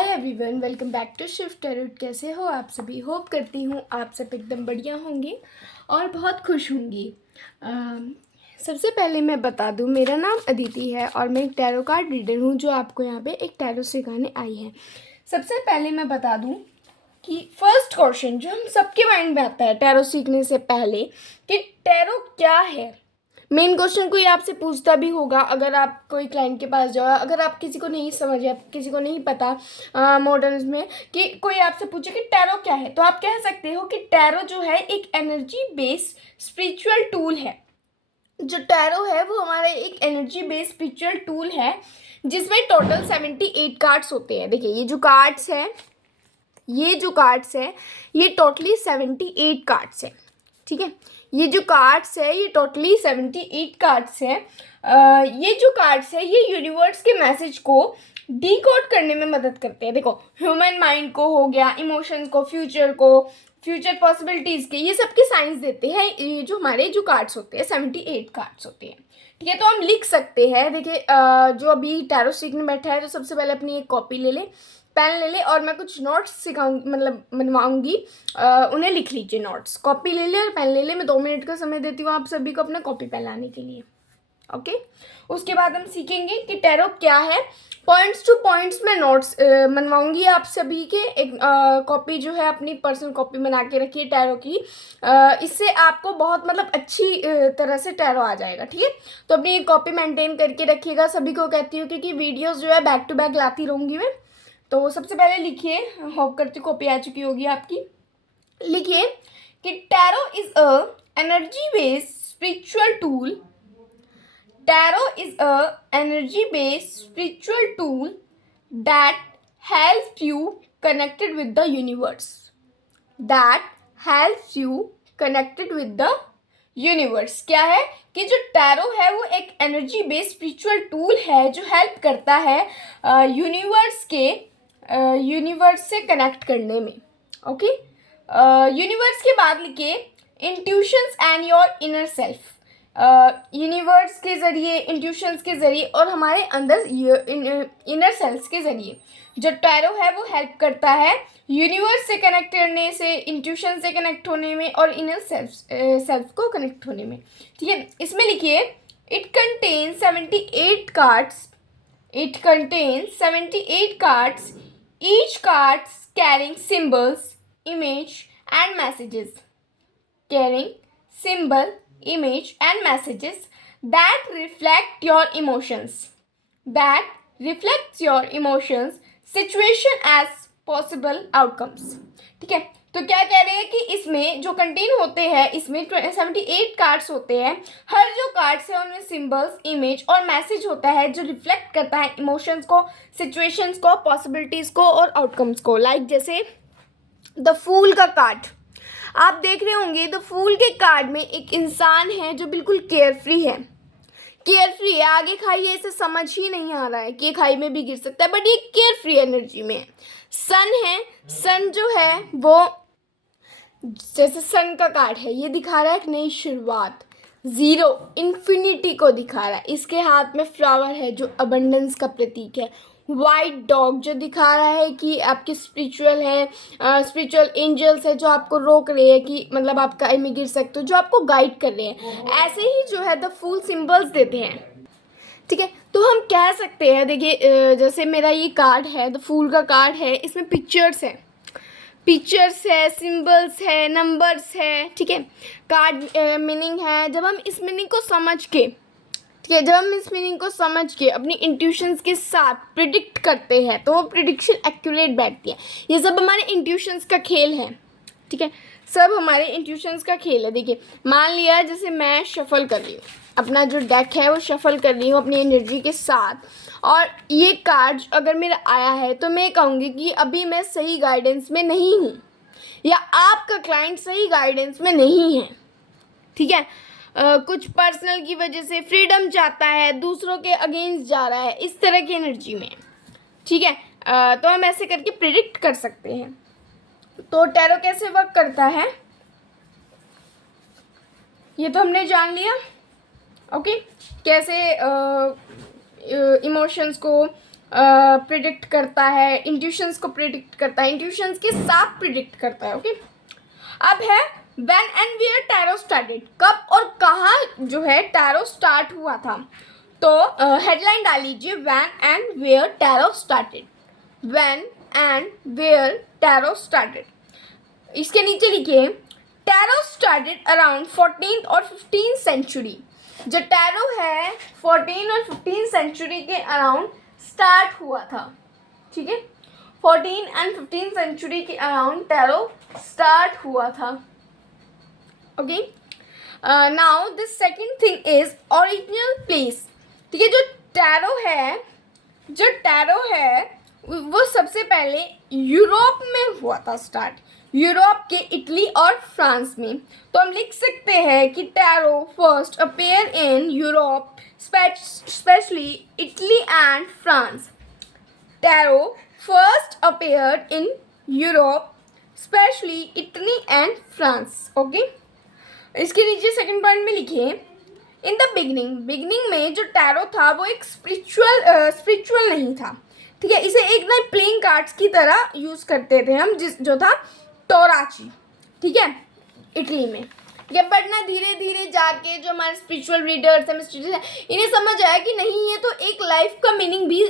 Hi everyone, welcome back to shift tarot. कैसे हो आप सभी? होप करती हूँ आप सब एकदम बढ़िया होंगे और बहुत खुश होंगी। सबसे पहले मैं बता दूँ, मेरा नाम अदिति है और मैं एक टैरो कार्ड रीडर हूँ जो आपको यहाँ पे एक टैरो सिखाने आई है। सबसे पहले मैं बता दूँ कि फर्स्ट क्वेश्चन जो हम सबके माइंड में आता है टैरो सीखने से पहले कि टैरो क्या है। मेन क्वेश्चन कोई आपसे पूछता भी होगा, अगर आप कोई क्लाइंट के पास जाओ, अगर आप किसी को नहीं समझ है, किसी को नहीं पता मॉडर्न में कि कोई आपसे पूछे कि टैरो क्या है, तो आप कह सकते हो कि टैरो जो है एक एनर्जी बेस्ड स्पिरिचुअल टूल है। जो टैरो है वो हमारा एक एनर्जी बेस्ड स्पिरिचुअल टूल है जिसमें टोटल 78 कार्ड्स होते हैं। देखिए ये जो कार्ड्स है ये टोटली 78 कार्ड्स है। ठीक है, ये जो कार्ड्स है ये टोटली 78 कार्ड्स है। ये जो कार्ड्स है ये यूनिवर्स के मैसेज को डिकोड करने में मदद करते हैं। देखो, ह्यूमन माइंड को हो गया, इमोशंस को, फ्यूचर पॉसिबिलिटीज़ के, ये सबके साइंस देते हैं। ये जो हमारे जो कार्ड्स होते हैं 78 कार्ड्स होते हैं। ठीक है, तो हम लिख सकते हैं। देखिए जो अभी टैरो सीखने बैठा है तो सबसे पहले अपनी एक कॉपी ले ले, पेन ले ले, और मैं कुछ नोट्स सिखाऊंगी, मतलब मनवाऊंगी, उन्हें लिख लीजिए। नोट्स कॉपी ले ले और पेन ले ले। मैं 2 मिनट का समय देती हूँ आप सभी को अपना कॉपी पेन लाने के लिए। ओके, उसके बाद हम सीखेंगे कि टैरो क्या है। पॉइंट्स टू पॉइंट्स में नोट्स मनवाऊंगी आप सभी के। एक कॉपी जो है अपनी पर्सनल कॉपी बना के रखिए टैरो की। इससे आपको बहुत मतलब अच्छी तरह से टैरो आ जाएगा। ठीक है, तो अपनी कॉपी मेंटेन करके रखिएगा। सभी को कहती हूँ क्योंकि वीडियोस जो है बैक टू बैक लाती रहूँगी मैं। तो सबसे पहले लिखिए, होप करती हूँ कॉपी आ चुकी होगी आपकी। लिखिए कि tarot is a energy based spiritual tool. Tarot is a energy based spiritual tool that helps you connected with the universe. That helps you connected with the universe. क्या है कि जो टैरो है वो एक एनर्जी बेस्ड स्पिरिचुअल टूल है जो help करता है यूनिवर्स से कनेक्ट करने में। ओके, यूनिवर्स के बाद लिखिए intuitions and your inner self. Universe के ज़रिए, इंट्यूशंस के ज़रिए और हमारे अंदर इनर सेल्स के ज़रिए जो टैरो है वो हेल्प करता है यूनिवर्स से कनेक्ट करने से, इंट्यूशन से कनेक्ट होने में और इनर सेल्फ को कनेक्ट होने में। ठीक है, इसमें लिखिए it contains 78 cards. It contains 78 cards, each cards carrying symbols, image and messages. Carrying symbol, image and messages that reflect your emotions. That reflects your emotions, situation as possible outcomes. ठीक है, तो क्या कह रहे हैं कि इसमें जो कंटेन होते हैं, इसमें 78 कार्ड्स होते हैं। हर जो कार्ड्स है उनमें सिंबल्स, इमेज और मैसेज होता है जो रिफ्लेक्ट करता है इमोशंस को, सिचुएशंस को, पॉसिबिलिटीज़ को और आउटकम्स को। लाइक जैसे द फूल का कार्ड आप देख रहे होंगे। द फूल के कार्ड में एक इंसान है जो बिल्कुल केयरफ्री है। केयरफ्री है, आगे खाई है इसे समझ ही नहीं आ रहा है कि ये खाई में भी गिर सकता है, बट ये केयरफ्री एनर्जी में है। सन है, सन जो है वो जैसे सन का कार्ड है, ये दिखा रहा है एक नई शुरुआत, जीरो, इन्फिनिटी को दिखा रहा है। इसके हाथ में फ्लावर है जो अबंडेंस का प्रतीक है। वाइट डॉग जो दिखा रहा है कि आपके स्पिरिचुअल एंजल्स है जो आपको रोक रहे हैं कि मतलब आप खाई में गिर सकते हो, जो आपको गाइड कर रहे हैं। ऐसे ही जो है द फूल सिंबल्स देते हैं। ठीक है, तो हम कह सकते हैं, देखिए जैसे मेरा ये कार्ड है, द फूल का कार्ड है, इसमें पिक्चर्स है, सिंबल्स है, नंबर्स है। ठीक है, कार्ड मीनिंग है। जब हम इस मीनिंग को समझ के, ठीक है, जब हम इस मीनिंग को समझ के अपनी इंट्यूशंस के साथ प्रिडिक्ट करते हैं तो वो प्रिडिक्शन एक्यूरेट बैठती है। ये सब हमारे इंट्यूशंस का खेल है। ठीक है, सब हमारे इंट्यूशंस का खेल है। देखिए मान लिया जैसे मैं शफल कर रही हूँ, अपना जो डेक है वो शफल कर रही हूँ अपनी एनर्जी के साथ, और ये कार्ड अगर मेरा आया है तो मैं कहूँगी कि अभी मैं सही गाइडेंस में नहीं हूँ या आपका क्लाइंट सही गाइडेंस में नहीं है। ठीक है, कुछ पर्सनल की वजह से फ्रीडम चाहता है, दूसरों के अगेंस्ट जा रहा है, इस तरह की एनर्जी में। ठीक है, तो हम ऐसे करके प्रिडिक्ट कर सकते हैं। तो टैरो कैसे वर्क करता है ये तो हमने जान लिया। ओके, कैसे इमोशंस को, प्रिडिक्ट करता है, इंट्यूशंस को प्रिडिक्ट करता है, इंट्यूशंस के साथ प्रिडिक्ट करता है। ओके, अब है when and where tarot started, कब और कहाँ जो है टैरो स्टार्ट हुआ था। तो हेडलाइन डाल लीजिए, when and where tarot started, when and where tarot started. इसके नीचे लिखिए टैरो स्टार्टेड अराउंड 14th और 15th सेंचुरी। जो टैरो है 14 और 15 सेंचुरी के अराउंड स्टार्ट हुआ था, ठीक है। 14 एंड 15 सेंचुरी के अराउंड टैरो स्टार्ट हुआ था। Okay, now the second thing is original place, ठीक है। जो टैरो है वो सबसे पहले यूरोप में हुआ था स्टार्ट, यूरोप के इटली और फ्रांस में। तो हम लिख सकते हैं कि tarot first appear in Europe, specially Italy and France. Tarot first appeared in Europe, specially Italy and France. Okay, इसके नीचे सेकंड पॉइंट में लिखिए इन द बिगनिंग में जो टैरो था वो एक स्पिरिचुअल नहीं था, ठीक है। इसे एक ना प्लेइंग कार्ड्स की तरह यूज़ करते थे हम, जो था टोराची, ठीक है, इटली में, ठीक है। बट ना धीरे धीरे जाके जो हमारे स्पिरिचुअल रीडर्स हैं, मिस्टिक्स हैं, इन्हें समझ आया कि नहीं, ये तो एक लाइफ का मीनिंग भी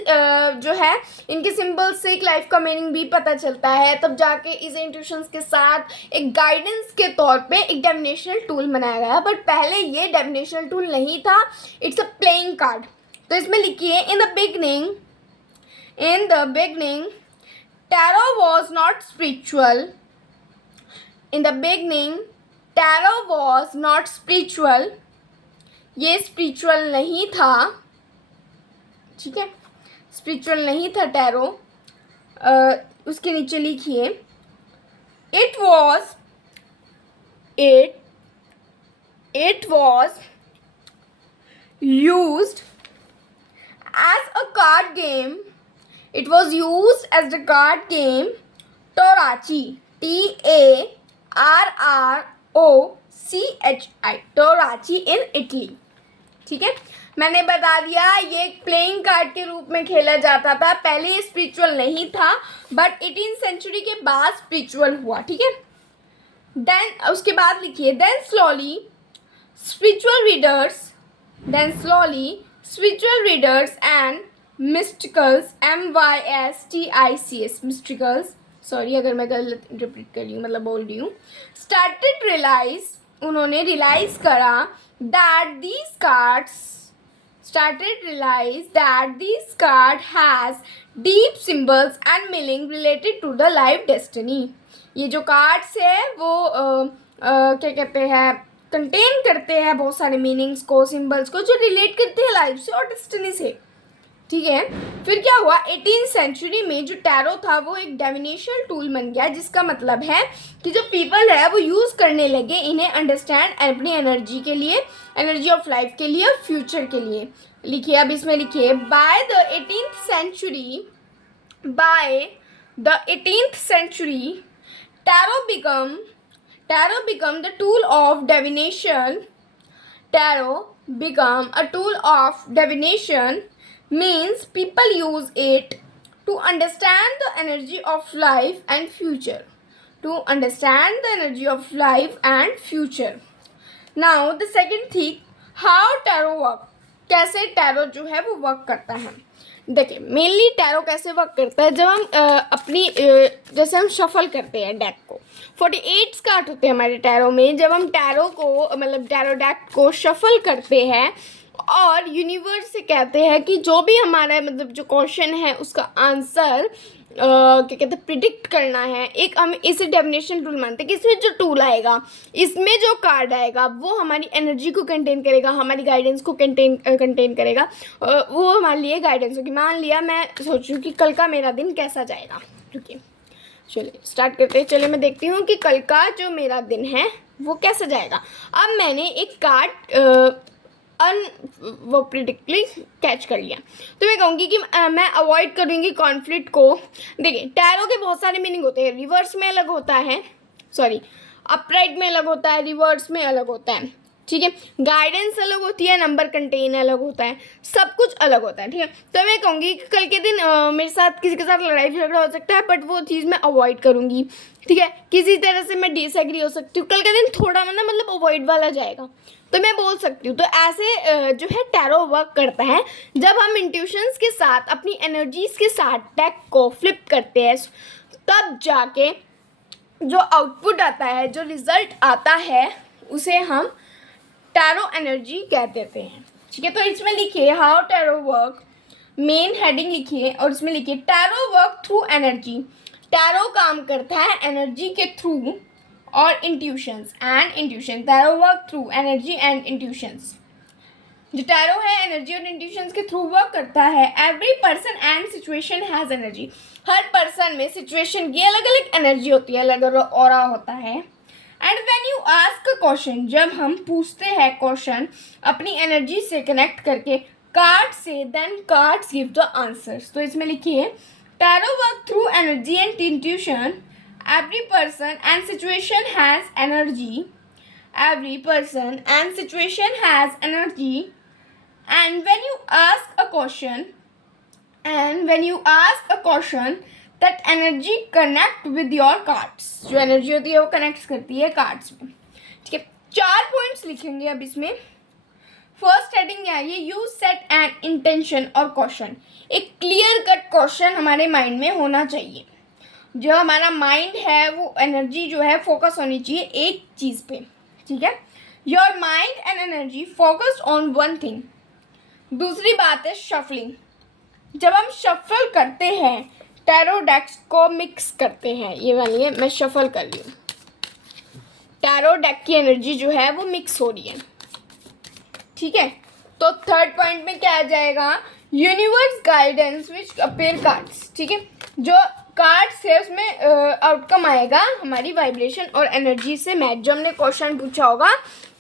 जो है, इनके सिंबल्स से एक लाइफ का मीनिंग भी पता चलता है। तब जाके इस इंट्यूशंस के साथ एक गाइडेंस के तौर पे एक डिविनेशनल टूल बनाया गया। बट पहले ये डिविनेशनल टूल नहीं था, इट्स अ प्लेइंग कार्ड। तो इसमें लिखिए in the beginning tarot was not spiritual. In the beginning, tarot was not spiritual, ये स्पिरिचुअल नहीं था, ठीक है, स्पिरिचुअल नहीं था टैरो। उसके नीचे लिखिए it was used as a card game, it was used as the card game tarocchi, TARROCHI, tarocchi in Italy, ठीक है। मैंने बता दिया ये एक प्लेइंग कार्ड के रूप में खेला जाता था, पहले ये स्पिरिचुअल नहीं था, बट 18th सेंचुरी के बाद स्पिरिचुअल हुआ, ठीक है। देन उसके बाद लिखिए then slowly spiritual readers and mysticals, MYSTICS, mysticals, sorry अगर मैं गलत इंटरप्रेट कर रही हूँ, मतलब बोल रही हूँ, उन्होंने रियलाइज करा that these card has deep symbols and meaning related to the life destiny। ये जो कार्ड्स है वो क्या कहते हैं, कंटेन करते हैं बहुत सारे मीनिंग्स को, सिंबल्स को, जो रिलेट करते हैं लाइफ से और डेस्टिनी से, ठीक है। फिर क्या हुआ, 18th सेंचुरी में जो टैरो था वो एक डिविनेशनल टूल बन गया, जिसका मतलब है कि जो पीपल है वो यूज़ करने लगे इन्हें अंडरस्टैंड अपनी एनर्जी के लिए, एनर्जी ऑफ लाइफ के लिए, फ्यूचर के लिए। लिखिए, अब इसमें लिखिए by the 18th century tarot become the tool of divination। Tarot become a tool of divination means people use it to understand the energy of life and future, now the second thing, how tarot work, कैसे tarot जो है वो work करता है। देखिए mainly tarot कैसे work करता है, जब हम जैसे हम शफल करते हैं डेक को, 48 कार्ड होते हैं हमारे टैरो में। जब हम टैरो को मतलब टैरो डेक को शफल करते हैं और यूनिवर्स से कहते हैं कि जो भी हमारा मतलब जो क्वेश्चन है उसका आंसर क्या कहते हैं प्रिडिक्ट करना है, एक हम इसे डिविनेशन टूल मानते हैं कि इसमें जो टूल आएगा, इसमें जो कार्ड आएगा वो हमारी एनर्जी को कंटेन करेगा, हमारी गाइडेंस को कंटेन करेगा, वो हमारे लिए गाइडेंस होगी। मान लिया मैं सोचूं कि कल का मेरा दिन कैसा जाएगा, रुकिए चलिए स्टार्ट करते हैं। चलिए मैं देखती हूँ कि कल का जो मेरा दिन है वो कैसा जाएगा। अब मैंने एक कार्ड वो प्रिडिक्टली कैच कर लिया, तो मैं कहूँगी कि मैं अवॉइड करूँगी कॉन्फ्लिक्ट को। देखिए टैरो के बहुत सारे मीनिंग होते हैं, रिवर्स में अलग होता है, सॉरी अपराइट में अलग होता है, रिवर्स में अलग होता है, ठीक है, गाइडेंस अलग होती है, नंबर कंटेन अलग होता है, सब कुछ अलग होता है। ठीक है, तो मैं कहूँगी कि कल के दिन मेरे साथ किसी के साथ लड़ाई झगड़ा हो सकता है, बट वो चीज़ मैं अवॉइड करूँगी। ठीक है, किसी तरह से मैं डिसएग्री हो सकती हूँ, कल के दिन थोड़ा मतलब अवॉइड वाला जाएगा, तो मैं बोल सकती हूँ। तो ऐसे जो है टैरो वर्क करता है जब हम इंट्यूशंस के साथ अपनी एनर्जीज के साथ डेक को फ्लिप करते हैं, तब जाके जो आउटपुट आता है, जो रिजल्ट आता है, उसे हम टैरो एनर्जी कह देते हैं। ठीक है, तो इसमें लिखिए how tarot work, main heading लिखिए और उसमें लिखिए tarot work through energy. Tarot काम करता है एनर्जी के थ्रू और intuitions and intuition. Tarot work through energy and intuitions. जो टैरो है एनर्जी और इंट्यूशंस के थ्रू वर्क करता है। Every person and situation has energy. Her person में सिचुएशन की अलग अलग एनर्जी होती है, अलग अलग ऑरा होता है। And when you ask a question, जब हम पूछते हैं क्वेश्चन अपनी एनर्जी से कनेक्ट करके कार्ड से, then cards give the answers. तो इसमें लिखिए tarot work through energy and intuition. Every person and situation has energy. Every person and situation has energy. And when you ask a question, that energy connect with your cards. जो energy होती है वो connect करती है cards में। ठीक है, 4 points लिखेंगे अब इसमें। फर्स्ट हेडिंग क्या है, ये यू सेट एन इंटेंशन और क्वेश्चन। एक क्लियर कट क्वेश्चन हमारे माइंड में होना चाहिए। जो हमारा माइंड है वो एनर्जी जो है फोकस होनी चाहिए एक चीज़ पे। ठीक है, your mind and energy focused on one thing. दूसरी बात है शफलिंग। जब हम शफल करते हैं, टैरो डेक्स को मिक्स करते हैं, ये वाली मैं शफल कर रही हूँ, टैरो डेक की एनर्जी जो है वो मिक्स हो रही है। ठीक है, तो थर्ड पॉइंट में क्या आ जाएगा, यूनिवर्स गाइडेंस विच अपीयर कार्ड्स। ठीक है, जो कार्ड्स है उसमें आउटकम आएगा हमारी वाइब्रेशन और एनर्जी से मैच। जो हमने क्वेश्चन पूछा होगा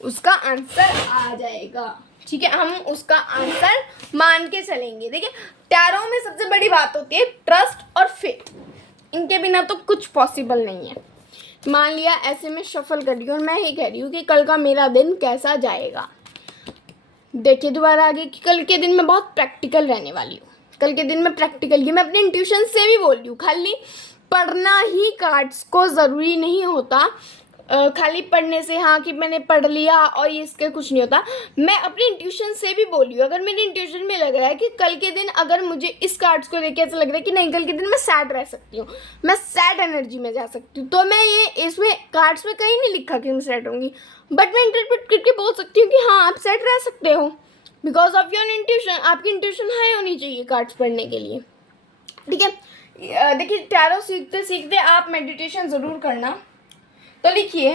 उसका आंसर आ जाएगा। ठीक है, हम उसका आंसर मान के चलेंगे। देखिए, टैरो में सबसे बड़ी बात होती है ट्रस्ट और फेथ। इनके बिना तो कुछ पॉसिबल नहीं है। मान लिया ऐसे में शफल कर रही हूँ और मैं ही कह रही हूँ कि कल का मेरा दिन कैसा जाएगा। देखिए दोबारा आगे कि कल के दिन मैं बहुत प्रैक्टिकल रहने वाली हूँ। कल के दिन मैं प्रैक्टिकल, ये मैं अपने इंट्यूशन से भी बोल रही हूँ। खाली पढ़ना ही कार्ड्स को ज़रूरी नहीं होता। खाली पढ़ने से हाँ कि मैंने पढ़ लिया और ये इसके कुछ नहीं होता। मैं अपने इंट्यूशन से भी बोल रही हूँ। अगर मेरे इंट्यूशन में लग रहा है कि कल के दिन अगर मुझे इस कार्ड्स को देख के ऐसा लग रहा है कि नहीं कल के दिन मैं सैड रह सकती हूँ, मैं सैड एनर्जी में जा सकती हूँ, तो मैं ये इसमें कार्ड्स में कहीं नहीं लिखा कि मैं सैड होंगी, बट मैं इंटरप्रेट करके बोल सकती हूँ कि हाँ आप सैड रह सकते हो बिकॉज ऑफ योर इंट्यूशन। आपकी इंट्यूशन हाई होनी चाहिए कार्ड्स पढ़ने के लिए। ठीक है, देखिए टैरो सीखते सीखते आप मेडिटेशन ज़रूर करना। तो लिखिए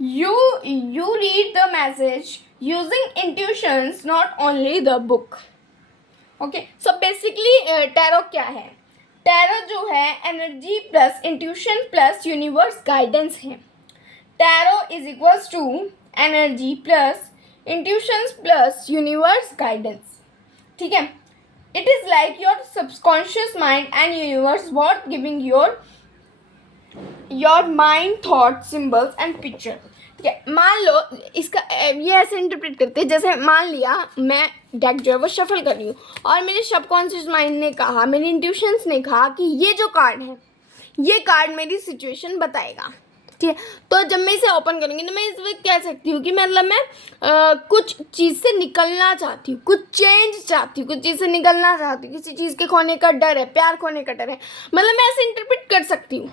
you read the message using intuitions not only the book. Okay, so basically tarot क्या है, टैरो जो है energy plus intuition plus universe guidance है। Tarot is equals to energy plus intuitions plus universe guidance. ठीक है, it is like your subconscious mind and universe what giving your mind thought symbols and picture. ठीक है, मान लो इसका ये ऐसे interpret करते हैं जैसे मान लिया मैं डेक जो है वो शफल कर रही हूँ और मेरे सबकॉन्शियस माइंड ने कहा, मेरे इंट्यूशंस ने कहा कि ये जो कार्ड है ये कार्ड मेरी सिचुएशन बताएगा। ठीक है, तो जब मैं इसे ओपन करूँगी तो मैं इस वक्त कह सकती हूँ कि मतलब मैं कुछ चीज़ से निकलना चाहती हूँ, कुछ चेंज चाहती हूँ, कुछ चीज़ से निकलना चाहती हूँ, किसी चीज़ के खोने का डर है, प्यार खोने का डर है, मतलब मैं ऐसे इंटरप्रेट कर सकती हूँ।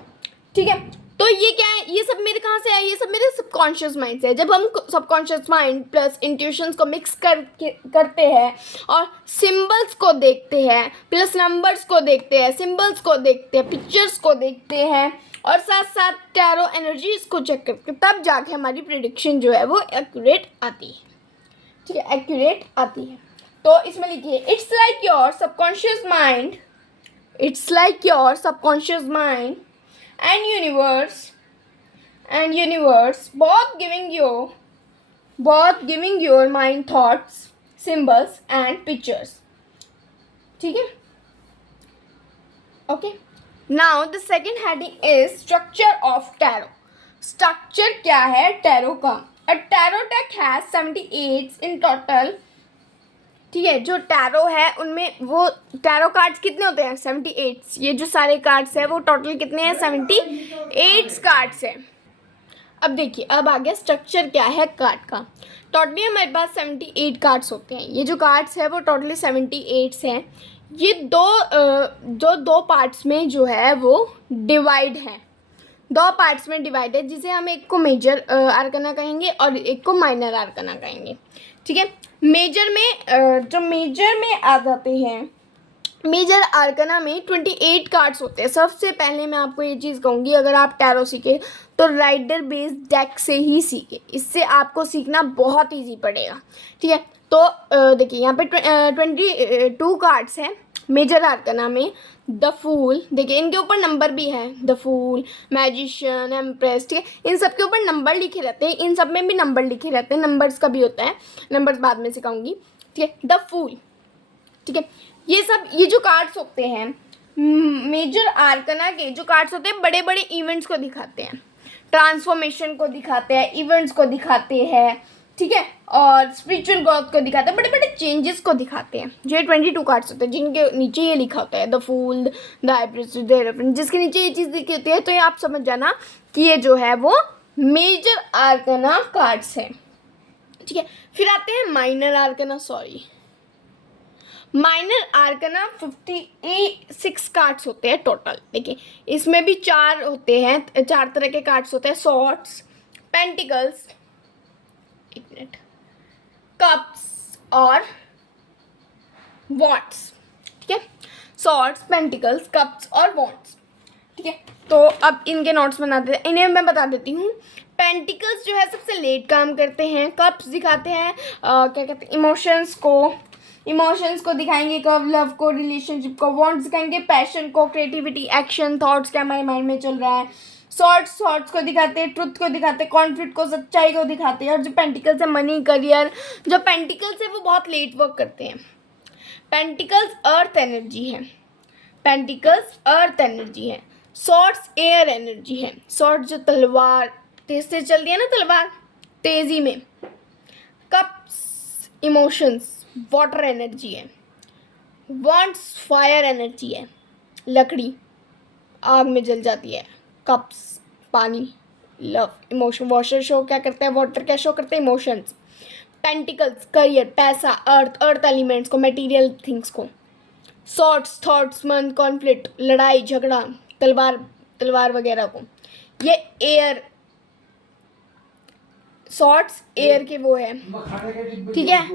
ठीक है, तो ये क्या है, ये सब मेरे कहाँ से है, ये सब मेरे सबकॉन्शियस माइंड से है। जब हम सबकॉन्शियस माइंड प्लस इंट्यूशंस को मिक्स करते हैं और सिंबल्स को देखते हैं प्लस नंबर्स को देखते हैं, सिंबल्स को देखते हैं, पिक्चर्स को देखते हैं और साथ साथ टैरो एनर्जीज को चेक करके, तब जाके हमारी प्रेडिक्शन जो है वो एक्यूरेट आती है। ठीक है, एक्यूरेट आती है। तो इसमें लिखिए it's like your subconscious mind, it's like your subconscious mind and universe both giving your mind thoughts, symbols and pictures. ठीक है, okay, now the second heading is structure of tarot. Structure क्या है tarot का, a tarot deck has 78 in total. ठीक है, जो tarot है उनमें वो टैरो कार्ड्स कितने होते हैं? 78। ये जो सारे कार्ड्स हैं वो टोटल कितने हैं? 78 कार्ड्स हैं। अब देखिए, अब आ गया स्ट्रक्चर क्या है कार्ड का। टोटली हमारे पास 78 कार्ड्स होते हैं। ये जो कार्ड्स है वो टोटली 78 हैं। ये दो पार्ट्स में जो है वो डिवाइड है, दो पार्ट्स में डिवाइड है, जिसे हम एक को मेजर आर्कना कहेंगे और एक को माइनर आर्कना कहेंगे। ठीक है, मेजर में जो मेजर में आ जाते हैं, मेजर आर्कना में 28 कार्ड्स होते हैं। सबसे पहले मैं आपको ये चीज़ कहूँगी, अगर आप टैरो सीखे तो राइडर बेस्ड डेक से ही सीखे, इससे आपको सीखना बहुत ईजी पड़ेगा। ठीक है, तो देखिए यहाँ पे 22 कार्ड्स हैं मेजर आर्कना में। द फूल, देखिए इनके ऊपर नंबर भी है, द फूल, मैजिशियन, एम्प्रेस। ठीक है, इन सब के ऊपर नंबर लिखे रहते हैं, इन सब में भी नंबर लिखे रहते हैं, नंबर्स का भी होता है, नंबर्स बाद में सिखाऊंगी। ठीक है, द फूल। ठीक है, ये जो कार्ड्स होते हैं मेजर आर्कना के जो कार्ड्स होते हैं, बड़े बड़े इवेंट्स को दिखाते हैं, ट्रांसफॉर्मेशन को दिखाते हैं, इवेंट्स को दिखाते हैं। ठीक है, और स्पिरिचुअल ग्रोथ को दिखाते हैं, बड़े बड़े चेंजेस को दिखाते हैं। जो 22 कार्ड्स होते हैं जिनके नीचे ये लिखा होता है the fool, the hybrid, the reference, जिसके नीचे ये चीज़ लिखी होती है, तो ये आप समझ जाना कि ये जो है वो मेजर आर्कना कार्ड्स हैं। ठीक है, फिर आते हैं minor arcana. Sorry, minor arcana 56 cards होते हैं टोटल। देखिए इसमें भी 4 होते हैं, 4 तरह के कार्ड्स होते हैं, सॉर्ड्स, पेंटिकल्स, एक मिनट, कप्स और वॉन्ड्स। ठीक है, सॉर्ड्स, पेंटिकल्स, कप्स और वॉन्ड्स। ठीक है, तो अब इनके नोट्स बना देते हैं, इन्हें मैं बता देती हूँ। पेंटिकल्स जो है सबसे लेट काम करते हैं, कप्स दिखाते हैं क्या कहते हैं, इमोशंस को दिखाएंगे, कब लव को, रिलेशनशिप को। वॉन्ट्स दिखाएंगे पैशन को, क्रिएटिविटी, एक्शन, थॉट्स, क्या हमारे माइंड में चल रहा है। थॉट्स को दिखाते हैं, ट्रुथ को दिखाते हैं, कॉन्फ्लिक्ट को, सच्चाई को दिखाते हैं। और जो पेंटिकल्स है मनी, करियर। जो पेंटिकल्स है वो बहुत लेट वर्क करते हैं। पेंटिकल्स अर्थ एनर्जी है, पेंटिकल्स अर्थ एनर्जी है। सॉर्ड्स एयर एनर्जी है, सॉर्ड जो तलवार तेज से चल रही है ना, तलवार तेजी में। कप्स इमोशंस, वाटर एनर्जी है। वॉन्ट्स फायर एनर्जी है, लकड़ी आग में जल जाती है। कप्स पानी, लव, इमोशन। वाटर शो क्या करता है, वाटर क्या शो करता है, इमोशंस। पेंटिकल्स करियर, पैसा, अर्थ एलिमेंट्स को, मटेरियल थिंग्स को। सॉर्ड्स थॉट्स, मन, कॉन्फ्लिक्ट, लड़ाई झगड़ा, तलवार वगैरह को। ये एयर, सॉर्ड्स एयर के वो है। ठीक है,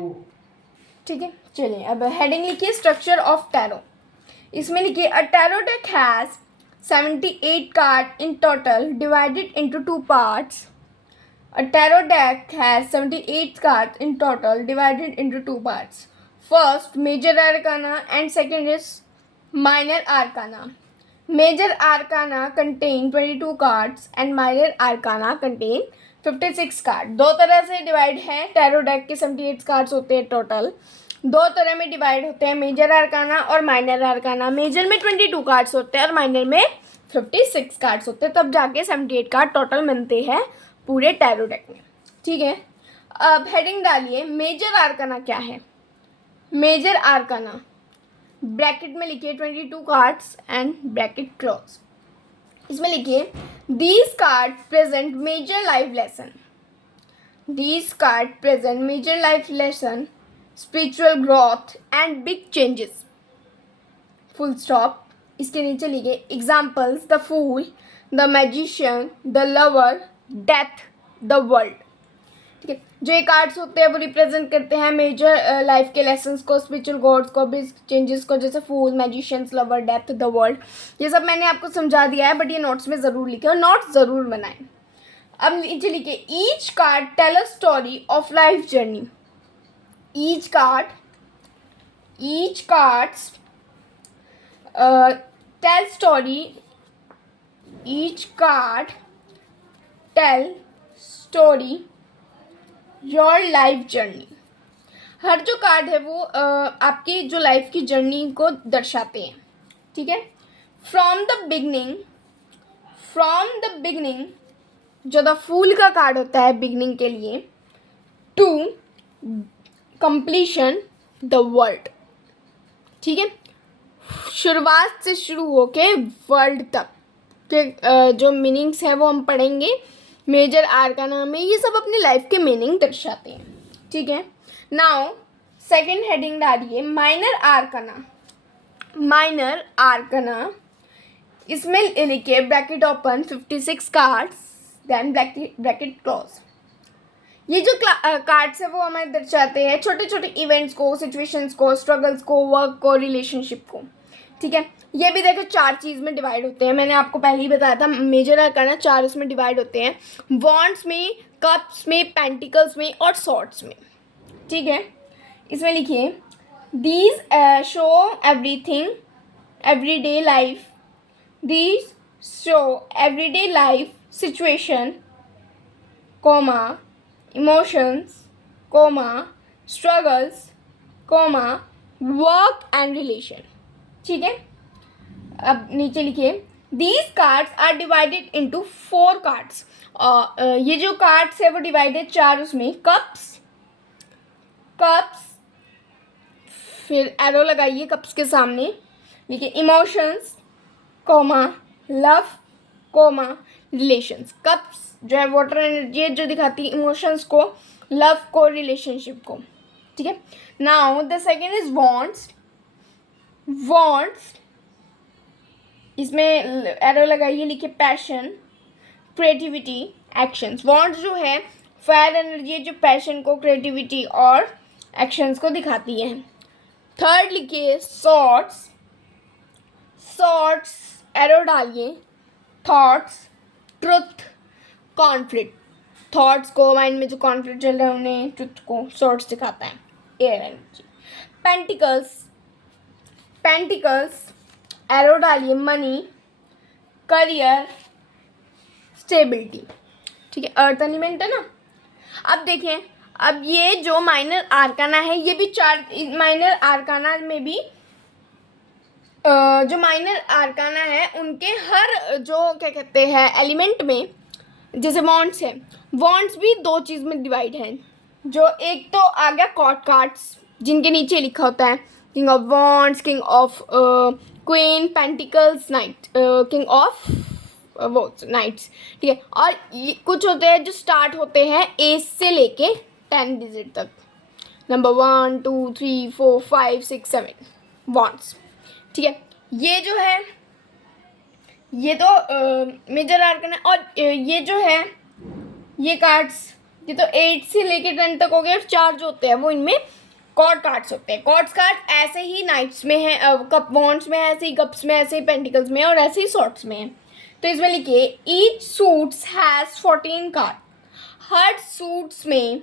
ठीक है, चलिए अब हेडिंग लिखिए, स्ट्रक्चर ऑफ टैरो। इसमें लिखिए a tarot deck has 78 card in total divided into 2 parts. A tarot deck has 78 cards in total divided into 2 parts. First, major arcana and second is minor arcana. Major arcana contain 22 cards and minor arcana contain 56 card. दो तरह से divide है, tarot deck के 78 cards होते हैं total. दो तरह में डिवाइड होते हैं, मेजर आर्काना और माइनर आर्काना। मेजर में 22 कार्ड्स होते हैं और माइनर में 56 कार्ड्स होते हैं, तब जाके 78 कार्ड टोटल बनते हैं पूरे टैरो डेक में। ठीक है, अब हेडिंग डालिए, मेजर आर्काना क्या है। मेजर आर्काना ब्रैकेट में लिखिए 22 कार्ड्स एंड ब्रैकेट क्लोज। इसमें लिखिए these card present major life lesson, these card present major life lesson, spiritual growth and big changes, full stop. इसके नीचे लिखिए examples, the fool, the magician, the lover, death, the world. ठीक है, जो ये cards होते हैं वो रिप्रेजेंट करते हैं मेजर लाइफ के लेसन्स को, स्पिरिचुअल गॉड्स को, बिग चेंजेस को, जैसे fool, magicians, lover, death, the world. ये सब मैंने आपको समझा दिया है, बट ये नोट्स में ज़रूर लिखे और नोट्स ज़रूर बनाएं। अब नीचे लिखिए each card tell a story of life journey. Each cards tell story, each card tell story your life journey. हर जो कार्ड है वो आपकी जो लाइफ की जर्नी को दर्शाते हैं। ठीक है, फ्रॉम द बिगनिंग जो द फूल का कार्ड होता है बिगनिंग के लिए, टू कंप्लीशन द वर्ल्ड, ठीक है, शुरुआत से शुरू होके वर्ल्ड तक के जो मीनिंग्स हैं वो हम पढ़ेंगे मेजर आर्काना में। ये सब अपनी लाइफ के मीनिंग दर्शाते हैं, ठीक है। नाउ सेकंड हेडिंग डालिए माइनर आर्काना। माइनर आर्काना, इसमें लिखिए bracket open 56 cards then bracket close. ये जो कार्ड्स है वो हमें दर्शाते हैं छोटे छोटे इवेंट्स को, सिचुएशंस को, स्ट्रगल्स को, वर्क को, रिलेशनशिप को, ठीक है। ये भी देखो 4 चीज़ में डिवाइड होते हैं, मैंने आपको पहले ही बताया था। मेजर आर्काना 4 इसमें डिवाइड होते हैं, वॉन्ड्स में, कप्स में, पेंटिकल्स में और सॉर्ड्स में, ठीक है। इसमें लिखिए these show everything everyday life, these show everyday life situation, comma emotions, comma struggles, comma work and relation, ठीक है। अब नीचे लिखिए these cards are divided into 4 cards. ये जो कार्ड्स है वो डिवाइडेड 4 उसमें, कप्स, फिर एरो लगाइए कप्स के सामने, लिखिए emotions, comma love, comma relations. Cups जो है वाटर एनर्जी है जो दिखाती है इमोशंस को, लव को, रिलेशनशिप को, ठीक है। Now the second is wants. Wants, इसमें एरो लगाइए, लिखिए पैशन, क्रिएटिविटी, एक्शंस। वॉन्ट्स जो है फायर एनर्जी है जो पैशन को, क्रिएटिविटी और एक्शंस को दिखाती है। थर्ड लिखिए सॉर्ट्स। सॉर्ट्स एरो डालिए, थॉट्स, ट्रुथ, कॉन्फ्लिक्ट। थॉट्स को, माइंड में जो कॉन्फ्लिक्ट चल रहा है उन्हें, ट्रुथ को सॉर्ट्स दिखाता है, air energy. Pentacles, pentacles arrow डालिए, मनी, करियर, स्टेबिलिटी, ठीक है। अर्थ एलिमेंट है ना। अब देखें, अब ये जो माइनर आर्काना है ये भी 4 माइनर आर्काना में भी जो माइनर आर्काना है उनके हर जो क्या कहते हैं एलिमेंट में, जैसे वॉन्ड्स है, वॉन्ड्स भी 2 चीज़ में डिवाइड हैं। जो एक तो आ गया कॉर्ड कार्ड्स जिनके नीचे लिखा होता है king of wands, king of queen, pentacles, night, king of वो नाइट्स, ठीक है। और ये कुछ होते हैं जो स्टार्ट होते हैं एज से लेके 10 डिजिट तक, नंबर 1 2 3 4 5 6 7 वॉन्ड्स, ठीक है। ये जो है ये तो मेजर आर्काना, और ये जो है ये कार्ड्स ये तो 8 से लेके 10 तक हो गए, और 4 जो होते हैं वो इनमें कॉर्ड कार्ड्स होते हैं। कॉर्ड्स कार्ड ऐसे ही नाइट्स में है, कप वॉन्ड्स में ऐसे ही, कप्स में ऐसे ही, पेंटिकल्स में और ऐसे ही सॉर्ट्स में है। तो इसमें लिखिए each suits has 14 card. Her suits में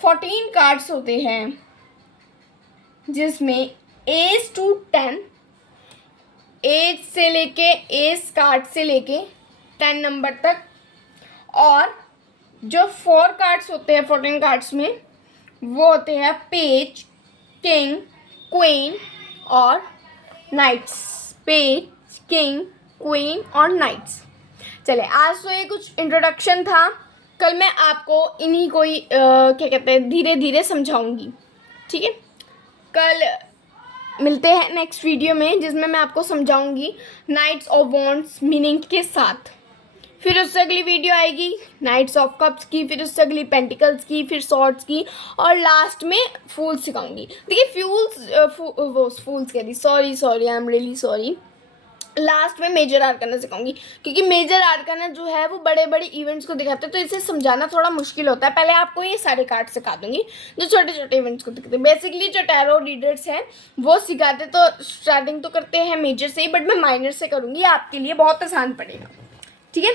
14 कार्ड्स होते हैं जिसमें एज टू 10, एज से लेके एज कार्ड से लेके 10 नंबर तक, और जो 4 कार्ड्स होते हैं 14 कार्ड्स में वो होते हैं पेज, किंग, क्वीन और नाइट्स। पेज, किंग, क्वीन और नाइट्स। चले, आज तो ये कुछ इंट्रोडक्शन था, कल मैं आपको इन्हीं को ही क्या कहते हैं धीरे धीरे समझाऊंगी, ठीक है। कल मिलते हैं नेक्स्ट वीडियो में जिसमें मैं आपको समझाऊंगी नाइट्स ऑफ वॉन्ड्स मीनिंग के साथ। फिर उससे अगली वीडियो आएगी नाइट्स ऑफ कप्स की, फिर उससे अगली पेंटिकल्स की, फिर सॉर्ड्स की, और लास्ट में फूल्स सिखाऊंगी। देखिए फूल्स कह दी, sorry I am really sorry. Last में मेजर आर्काना सिखाऊंगी, क्योंकि मेजर आर्काना जो है वो बड़े बड़े इवेंट्स को दिखाते हैं, तो इसे समझाना थोड़ा मुश्किल होता है। पहले आपको ये सारे कार्ड सिखा दूंगी जो छोटे छोटे इवेंट्स को दिखाते हैं। बेसिकली जो टैरो रीडर्स हैं वो सिखाते, तो स्टार्टिंग तो करते हैं मेजर से ही, बट मैं माइनर से करूँगी, आपके लिए बहुत आसान पड़ेगा, ठीक है।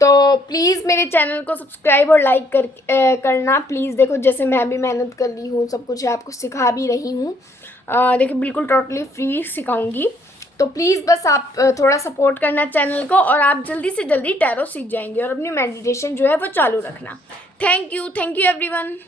तो प्लीज़ मेरे चैनल को सब्सक्राइब और लाइक करना प्लीज़। देखो जैसे मैं भी मेहनत कर रही हूँ, सब कुछ आपको सिखा भी रही हूँ। देखिए बिल्कुल टोटली फ्री सिखाऊंगी, तो प्लीज़ बस आप थोड़ा सपोर्ट करना चैनल को, और आप जल्दी से जल्दी टैरो सीख जाएंगे और अपनी मेडिटेशन जो है वो चालू रखना। Thank you everyone.